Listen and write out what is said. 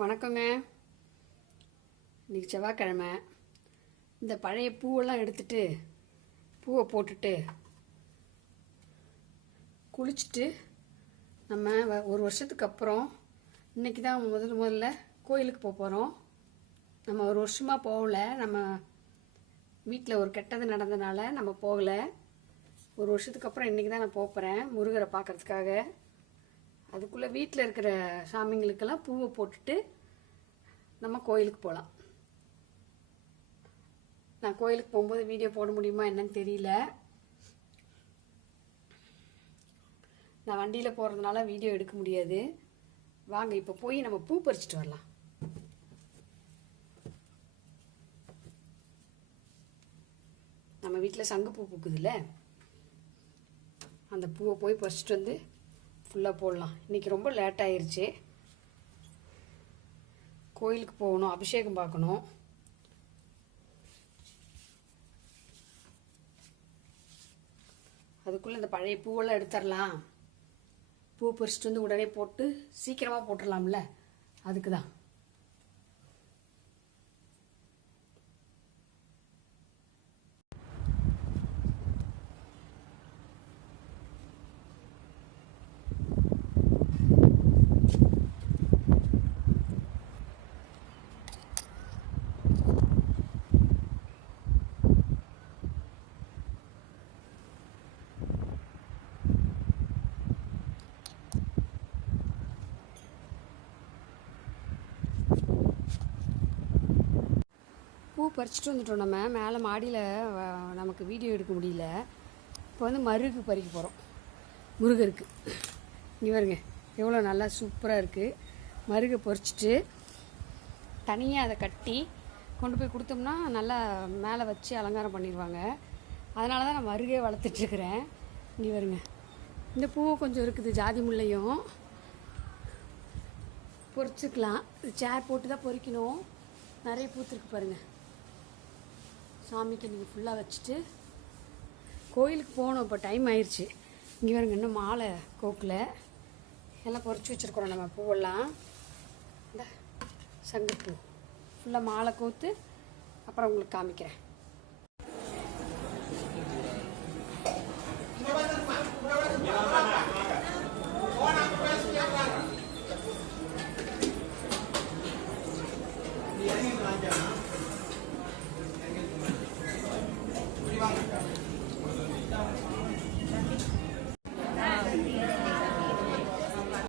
வணக்கங்க. இன்றைக்கி செவ்வாய்க்கிழமை. இந்த பழைய பூவெல்லாம் எடுத்துட்டு பூவை போட்டுட்டு குளிச்சுட்டு நம்ம ஒரு வருஷத்துக்கு அப்புறம் இன்றைக்கி தான் முதல்ல கோயிலுக்கு போக போகிறோம். நம்ம ஒரு வருஷமாக போகல. நம்ம வீட்டில் ஒரு கெட்டது நடந்தனால நம்ம போகலை. ஒரு வருஷத்துக்கு அப்புறம் இன்றைக்கி தான் நான் போகிறேன் முருகரை பார்க்குறதுக்காக. அதுக்குள்ளே வீட்டில் இருக்கிற சாமிங்களுக்கெல்லாம் பூவை போட்டுட்டு நம்ம கோயிலுக்கு போகலாம். நான் கோயிலுக்கு போகும்போது வீடியோ போட முடியுமா என்னன்னு தெரியல. நான் வண்டியில் போகிறதுனால வீடியோ எடுக்க முடியாது. வாங்க இப்போ போய் நம்ம பூ பறிச்சுட்டு வரலாம். நம்ம வீட்டில் சங்குப்பூ பூக்குதுல்ல, அந்த பூவை போய் பறிச்சுட்டு வந்து ஃபுல்லாக போடலாம். இன்றைக்கி ரொம்ப லேட் ஆயிடுச்சு. கோயிலுக்கு போகணும், அபிஷேகம் பார்க்கணும். அதுக்குள்ளே இந்த பழைய பூவெல்லாம் எடுத்துடலாம். பூ பறிச்சுட்டு வந்து உடனே போட்டு சீக்கிரமாக போட்டுடலாம்ல, அதுக்கு தான். பூ பறிச்சுட்டு வந்துட்டோம். நம்ம மேலே மாடியில் நமக்கு வீடியோ எடுக்க முடியல. இப்போ வந்து மருகு பறிக்க போகிறோம். முருகருக்கு இங்கே வருங்க, எவ்வளோ நல்லா சூப்பராக இருக்குது. மருகை பறிச்சுட்டு தனியாக அதை கட்டி கொண்டு போய் கொடுத்தோம்னா நல்லா மேலே வச்சு அலங்காரம் பண்ணிடுவாங்க. அதனால தான் நான் மருகே வளர்த்துட்ருக்குறேன். இங்கே வருங்க, இந்த பூ கொஞ்சம் இருக்குது. ஜாதி முல்லையும் பொறிச்சிக்கலாம். சேர் போட்டு தான் பொறிக்கணும். நிறைய பூத்துருக்கு பாருங்கள். சாமிக்கு நீங்கள் ஃபுல்லாக வச்சுட்டு கோயிலுக்கு போகணும். இப்போ டைம் ஆயிடுச்சு. இங்கே வருங்க, இன்னும் மாலை கோக்கில் எல்லாம் பொறிச்சு வச்சுருக்குறோம். நம்ம பூவெல்லாம் இந்த சங்குப்பூ ஃபுல்லாக மாலை கோத்து அப்புறம் உங்களுக்கு காமிக்கிறேன்.